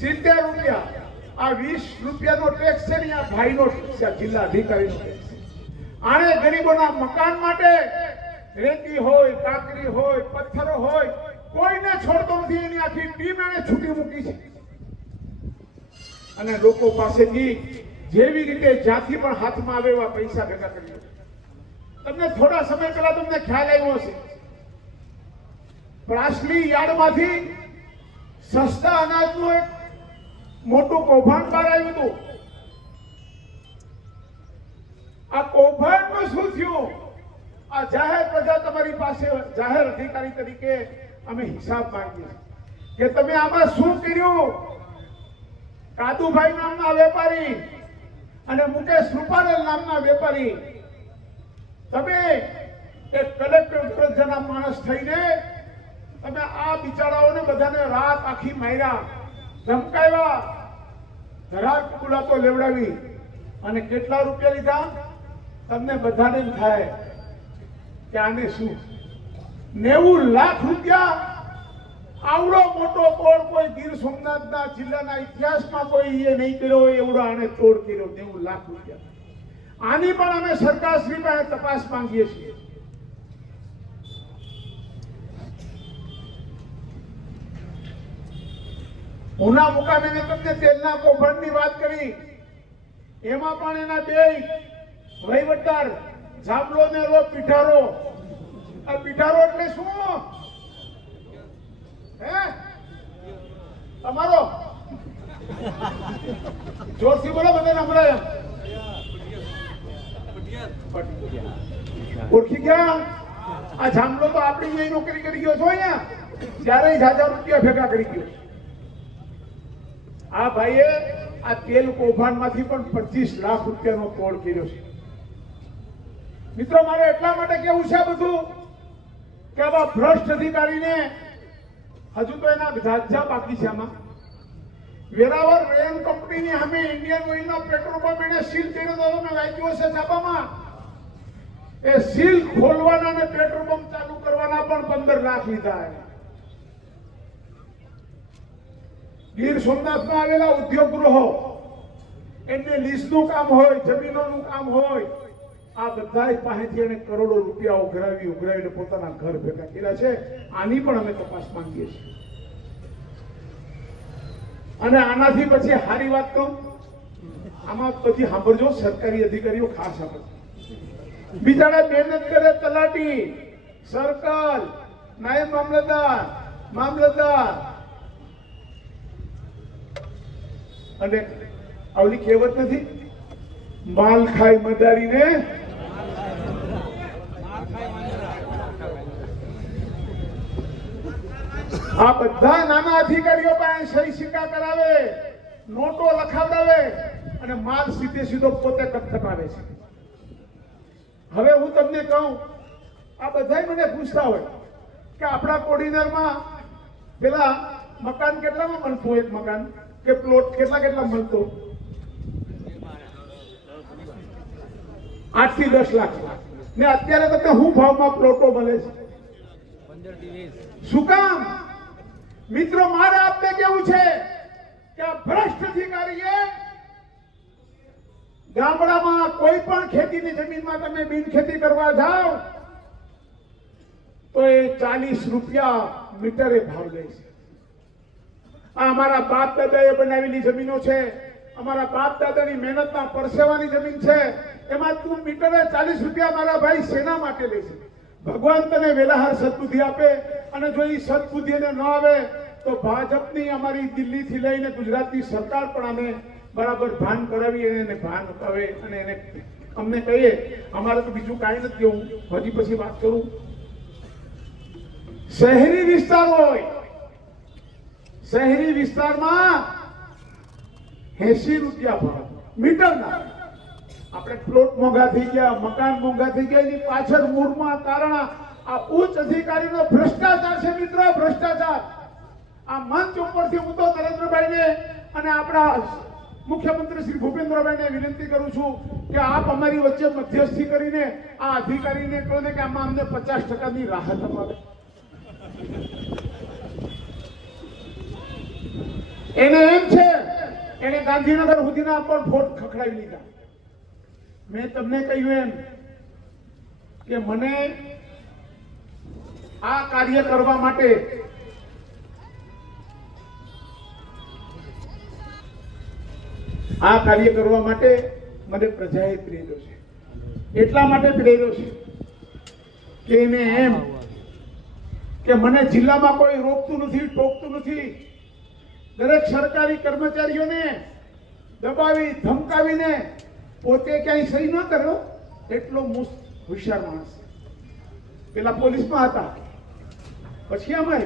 સિત્તેર રૂપિયા. આ વીસ રૂપિયાનો ટેક્સ છે ને આ ભાઈનો ટેક્સ છે જિલ્લા અધિકારીનો ટેક્સ આને ગરીબોના મકાન માટે રેતી હોય કાકરી હોય, પથ્થરો હોય, કોઈને છોડતો નથી. એની આખી ટીમ એને છૂટી મૂકી છે. અને લોકો પાસેથી જેવી રીતે જ્યાંથી પણ હાથમાં આવે એવા પૈસા ભેગા કરી તમને થોડા સમય પહેલા તમને ખ્યાલ આવ્યો હશે. પ્રાસલી યાર્ડમાંથી સસ્તા અનાજનો એક મોટું કૌભાંડ બહાર આવ્યું હતું. આ કૌભાંડમાં શું થયું? આ જાહેર પ્રજા તમારી પાસે, જાહેર અધિકારી તરીકે અમે હિસાબ માંગીએ કે તમે આમાં શું કર્યું? કાદુભાઈ નામના વેપારી અને મુકેશ રૂપારેલ નામના વેપારી. તમે એક કલેક્ટર દરજ્જાના માણસ થઈને તમે આ બિચારાઓને બધાને રાત આખી માર્યા. ધમકાવ્યા. ધરાક મુલાતો લેવડાવી અને કેટલા રૂપિયા લીધા? તમને બધાને થાય. કે આને શું? નેવું લાખ રૂપિયા? આવડો મોટો કોણ? કોઈ ગીર સોમનાથના જિલ્લાના ઇતિહાસમાં કોઈ એ નહીં કર્યો એવડો આને તોડ કર્યો, નેવું લાખ રૂપિયા. આની પણ અમે સરકારશ્રી પાસે તપાસ માંગીએ છીએ. ઉના મુકામે મેં તમને તેલના કૌભાંડની વાત કરી. એમાં પણ એના બે વહીવટદાર જામલો ને રો પીઠારો. આ પીઠારો એટલે શું? હે? તમારો? જોરથી બોલો બધા એમ. ઓળખી ગયા? આ જામલો તો આપણી નોકરી કરી ગયો છો અહીંયા. ત્યારે હજાર રૂપિયા ભેગા કરી ગયો. આ ભાઈએ આ તેલ કૌભાંડમાંથી પણ પચીસ લાખ રૂપિયાનો તોડ કર્યો છે. મિત્રો, મારે એટલા માટે કેવું છે બધું? કે આવા ભ્રષ્ટ અધિકારીને હજુ તો એના ઝાઝા બાકી છે આમાં. વેરાવર રેન કંપનીની સામે ઇન્ડિયન ઓઇલનો પેટ્રોલ પંપ એને સીલ કર્યો હતો મેં વાંચ્યું હશે છાપામાં. એ સીલ ખોલવાના અને પેટ્રોલ પંપ ચાલુ કરવાના પણ પંદર લાખ લીધા એને ગીર સોમનાથમાં આવેલા ઉદ્યોગ ગૃહો એમને લીઝનું કામ હોય, જમીનોનું કામ હોય, આ બધા પાસેથી એને કરોડો રૂપિયા ઉઘરાવી, ઉઘરાવીને પોતાના ઘર ભેગા કર્યા છે. આની પણ અમે તપાસ માંગીએ છીએ. અને આનાથી પછી સારી વાત કહું, આમાં પછી સાંભળજો, સરકારી અધિકારીઓ ખાસ સાંભળજો. બિચારા મહેનત કરે તલાટી, સર્કલ, નાયબ મામલતદાર મામલતદાર અને આવલી કહેવત નથી? માલ ખાય મદારીને આ બધા નાના અધિકારીઓ પાસે સહી સિક્કા કરાવે, નોટો લખાવડાવે અને માલ સીધે સીધો પોતે કટકટાવે છે. હવે હું તમને કહું, આ બધાય મને પૂછતા હોય કે આપણા કોર્ડિનરમાં પેલા મકાન કેટલામાં બનતું એક મકાન? કે પ્લોટ કેટલા કેટલા મળતો? આઠથી દસ લાખ. ને અત્યારે તમને હું ભાવમાં પ્લોટો મળે છે. શું કામ? મિત્રો, મારે આપને કેવું છે કે આ ભ્રષ્ટ અધિકારીએ ગામડામાં કોઈ પણ ખેતીની જમીનમાં તમે બિન ખેતી કરવા જાઓ, તો એ ચાલીસ રૂપિયા મીટરે ભાવ લે છે. આ અમારા બાપ દાદાએ બનાવેલી જમીનો છે. અમારા બાપ દાદાની મહેનતના પરસેવાની જમીન છે. એમાં તું મીટરે ચાલીસ રૂપિયા મારા ભાઈ સેના માટે લે છે. ભગવાન તને વેલાહાર સદબુદ્ધિ આપે અને જો એ સદબુદ્ધિ એને ન આવે, તો ભાજપની અમારી દિલ્હીથી લઈને ગુજરાતની સરકાર પણ અમે બરાબર ભાન કરાવી અને એને ભાન અપાવે અને એને અમને કહીએ, અમારે તો બીજું કાંઈ નથી, હું હજી પછી વાત કરું. શહેરી વિસ્તાર હોય શહેરી વિસ્તારમાં એસી રૂપિયા ભાવ. મીટરના. આપણે પ્લોટ મોંઘા થઈ ગયા, મકાન મોંઘા થઈ ગયા, એની પાછળ મૂળમાં કારણ આ ઉચ્ચ અધિકારીનો ભ્રષ્ટાચાર છે મિત્ર, ભ્રષ્ટાચાર. આ મંચ ઉપરથી હું તો નરેન્દ્રભાઈને અને આપણા મુખ્યમંત્રી શ્રી ભૂપેન્દ્રભાઈને વિનંતી કરું છું કે આપ અમારી વચ્ચે મધ્યસ્થી કરીને આ અધિકારીને કહો ને કે આમાં અમને પચાસ ટકાની રાહત અપાવે. એને એમ છે એને ગાંધીનગર સુધીના પણ ફોટ ખખડાવી લીધા. મેં તમને કહ્યું એમ કે મને આ કાર્ય કરવા માટે આ કાર્ય કરવા માટે મને પ્રજાએ પ્રેર્યો છે. એટલા માટે પ્રેર્યો છે કે એને એમ કે મને જિલ્લામાં કોઈ રોકતું નથી, ટોકતું નથી. દરેક સરકારી કર્મચારીઓને દબાવી, ધમકાવીને પોતે ક્યાંય સહી ન કર્યો એટલો મુસ્ત, હોશિયાર માણસ પેલા પોલીસમાં હતા, પછી આમાં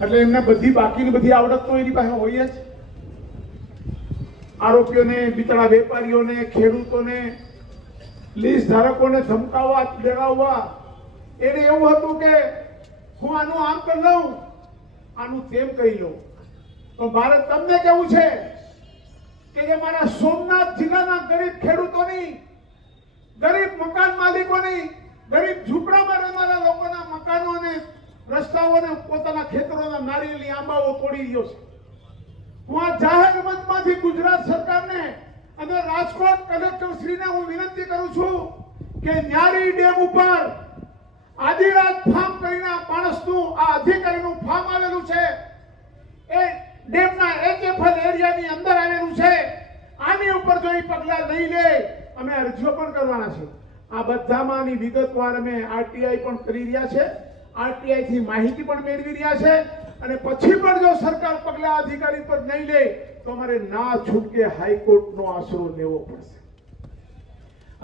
એટલે એમને બધી બાકીની બધી આવડત તો એની પાસે હોય જ. આરોપીઓને બિચારા વેપારીઓને, ખેડૂતોને, લીઝ ધારકોને ધમકાવવા, ડરાવવા, એને એવું હતું કે હું આનું આમ કરી લઉં આનું તેમ કહી લો. તો મારે તમને કેવું છે? કે જે મારા સોમનાથ જિલ્લાના ગરીબ ખેડૂતોની ગરીબ મકાન માલિકોની ગરીબ ઝૂંપડામાં રહેનારા લોકોના મકાનો અને રસ્તાઓને પોતાના ખેતરોના નારિયેલી આંબાઓ તોડી રહ્યો છે. હું આ જાહેર મંચમાંથી ગુજરાત સરકારને અને રાજકોટ કલેક્ટર શ્રીને હું વિનંતી કરું છું કે ન્યારી ડેમ ઉપર આદિરાજ ફાર્મ કરીને માણસનું, આ અધિકારીનું ફાર્મ આવેલું છે. એ ડેમના એચએફએલ એરિયાની અંદર આવેલું છે. આની ઉપર જો એ પગલાં નહીં લે, અમે અરજીઓ પણ કરવાના છે આ બધામાંની વિગતવાર અમે આરટીઆઈ પણ કરી રહ્યા છે. આરટીઆઈથી માહિતી પણ મેળવી રહ્યા છે. અને પછી પણ જો સરકાર પગલાં અધિકારી પર નહીં લે, તો અમારે ના છૂટકે હાઈકોર્ટનો આશરો લેવો પડશે.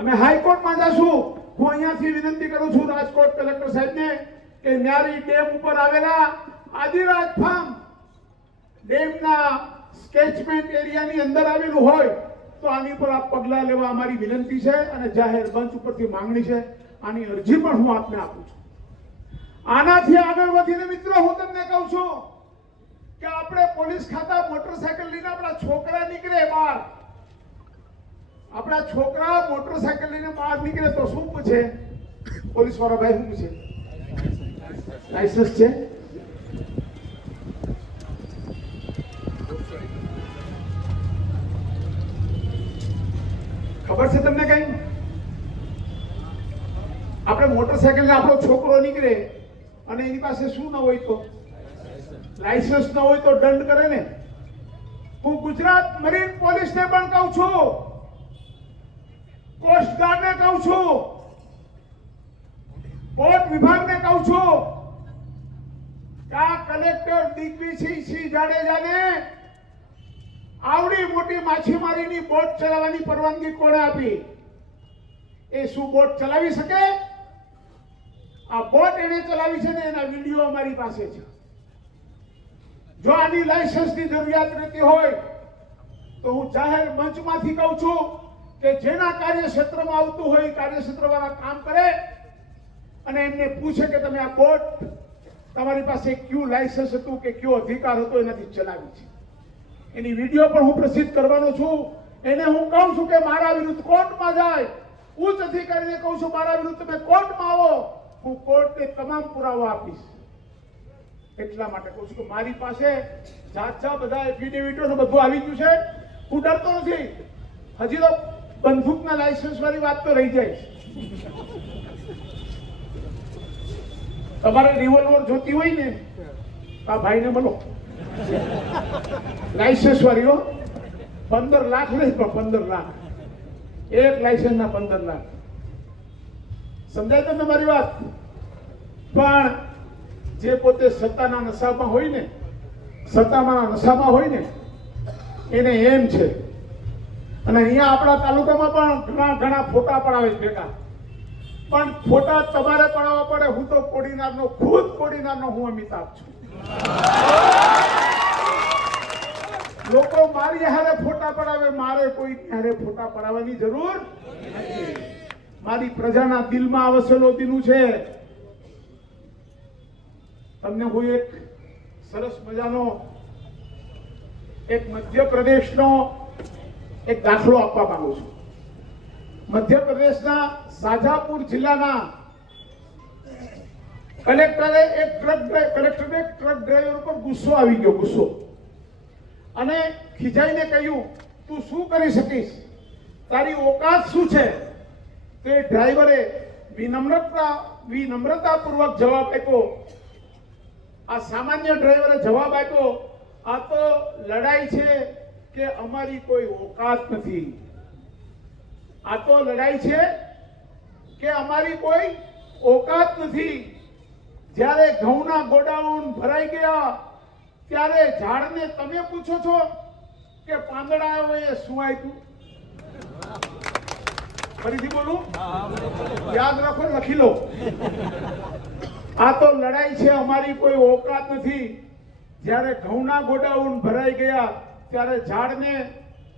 અમે હાઈકોર્ટમાં જશું. હું અહીંયાથી વિનંતી કરું છું રાજકોટ કલેક્ટર સાહેબને કે ન્યારી ડેમ ઉપર આવેલા આદિરાજ ફાર્મ ડેમના સ્કેચમેન્ટ એરિયાની અંદર આવેલું હોય, તો આની ઉપર આપ પગલાં લેવા અમારી વિનંતી છે અને જાહેર મંચ ઉપરથી માંગણી છે. આની અરજી પણ હું આપને આપું છું. આનાથી આગળ વધીને મિત્રો, હું તમને કહું છું કે આપણે પોલીસ ખાતા, મોટરસાયકલ લઈને આપણા છોકરા નીકળે બહાર. આપણા છોકરા મોટરસાયકલ લઈને બહાર નીકળે તો શું પૂછે? પોલીસવાળા ભાઈ શું પૂછે? લાયસન્સ છે? ખબર છે તમને કઈ? આપણે મોટરસાયકલ ને આપણો છોકરો નીકળે અને એની પાસે શું ન હોય તો? લાયસન્સ ન હોય તો દંડ કરે ને? હું ગુજરાત મરીન પોલીસને પણ કહું છું કોસ્ટગાર્ડને કહું છું. પોર્ટ વિભાગને કહું છું. કે આ કલેક્ટર દિગ્વિજય સિંહ જાડેજાને આવડી મોટી માછીમારીની બોટ ચલાવવાની પરવાનગી કોણે આપી? એ શું બોટ ચલાવી શકે? આ બોટ એને ચલાવી છે ને એના વીડિયો અમારી પાસે છે. જો આની લાયસન્સની જરૂરિયાત રહેતી હોય, તો હું જાહેર મંચમાંથી કહું છું કે જેના કાર્યક્ષેત્રમાં આવતું હોય એ કાર્યક્ષેત્રવાળા કામ કરે અને એમને પૂછે કે તમે આ બોટ, તમારી પાસે કયું લાયસન્સ હતું કે કયો અધિકાર હતો એનાથી ચલાવી છે. એની વીડિયો પણ હું પ્રસિદ્ધ કરવાનો છું. એને હું કહું છું કે મારા વિરુદ્ધ કોર્ટમાં જાય. ઉચ્ચ અધિકારીને કહું છું, મારા વિરુદ્ધ તમે કોર્ટમાં આવો. હું કોર્ટને તમામ પુરાવા આપીશ. એટલા માટે કહું છું કે મારી પાસે જાત જાત બધા એફિડેવિટો બધું આવી ગયું છે. હું ડરતો નથી. હજી તો બંદૂકના લાયસન્સ વાળી વાત તો રહી જાય. તમારે રિવોલ્વર જોતી હોય ને આ ભાઈને બોલો. લાયસન્સ હો. પંદર લાખ નહીં, પણ પંદર લાખ. એક લાયસન્સ ના પંદર લાખ. સમજાય તમને મારી વાત? પણ જે પોતે સત્તાના નશામાં હોય ને સત્તામાં નશામાં હોય ને, એને એમ છે અને અહીંયા આપણા તાલુકામાં પણ ઘણા ઘણા ફોટા પડાવે છે ભેગા પણ ફોટા તમારે પડાવવા પડે. હું તો કોડીનારનો, ખુદ કોડીનારનો હું અમિતાભ છું. લોકો મારી હારે ફોટા પડાવે. મારે કોઈ હારે ફોટા પડાવવાની જરૂર મારી પ્રજાના દિલમાં વસેલો દિનું છે. તમને હું એક સરસ મજાનો એક મધ્યપ્રદેશનો એક દાખલો આપવા માંગુ છું. મધ્યપ્રદેશના સાજાપુર જિલ્લાના કલેક્ટરે એક ટ્રક કલેક્ટરને ટ્રક ડ્રાઈવર ઉપર ગુસ્સો આવી ગયો, ગુસ્સો. અને ખીજાઈને કહ્યું, તું શું કરી શકીશ? તારી ઓકાત શું છે? તે ડ્રાઈવરે વિનમ્રતા, વિનમ્રતાપૂર્વક જવાબ આપ્યો. આ સામાન્ય ડ્રાઈવરે જવાબ આપ્યો, આ તો લડાઈ છે કે અમારી કોઈ ઓકાત નથી. આ તો લડાઈ છે કે અમારી કોઈ ઓકાત નથી. જ્યારે ઘઉંના ગોડાઉન ભરાઈ ગયા, ત્યારે ઝાડને તમે પૂછો છો કે પાંદડાઓએ શું આપ્યું? ફરીથી બોલું? યાદ રાખો, લખી લો. આ તો લડાઈ છે, અમારી કોઈ ઓકાત નથી. જ્યારે ઘઉંના ગોડાઉન ભરાઈ ગયા ત્યારે ઝાડને,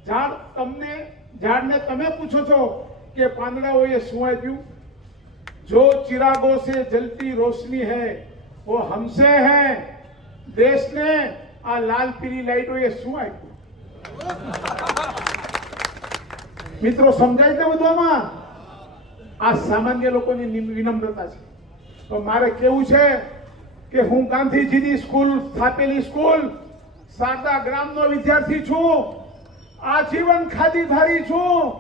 ઝાડ તમને, ઝાડને તમે પૂછો છો કે પાંદડાઓએ શું આપ્યું? જો ચિરાગો સે જલતી રોશની હૈ, વો હમસે હૈ. દેશને આ લાલ પીળી લાઈટોએ શું આપ્યું? મિત્રો, સમજાય છે બધામાં? આ સામાન્ય લોકોની વિનમ્રતા છે. તો મારે કેવું છે કે હું ગાંધીજીની સ્કૂલ સ્થાપેલી સ્કૂલ શારદા ગ્રામનો વિદ્યાર્થી છું. આજીવન ખાદીધારી છું.